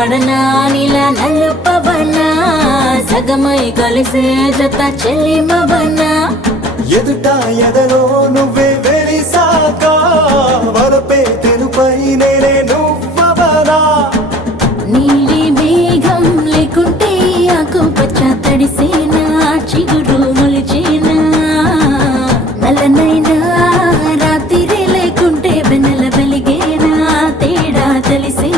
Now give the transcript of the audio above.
పడనా నీలా నలుపవనా సగమై కలిసే జత చెల్లిమవనా ఎదుట ఎదలో నువ్వే వెలిసాక వరపే తెరుపై నేనే నువ్వవనా నీలి మేఘం లేకుంటే ఆకుపచ్చ తడిసేనా చిగురు మొలిచేనా నల్లనైనా రాత్రి లేకుంటే వెన్నెల వెలిగేనా తేడా తెలిసే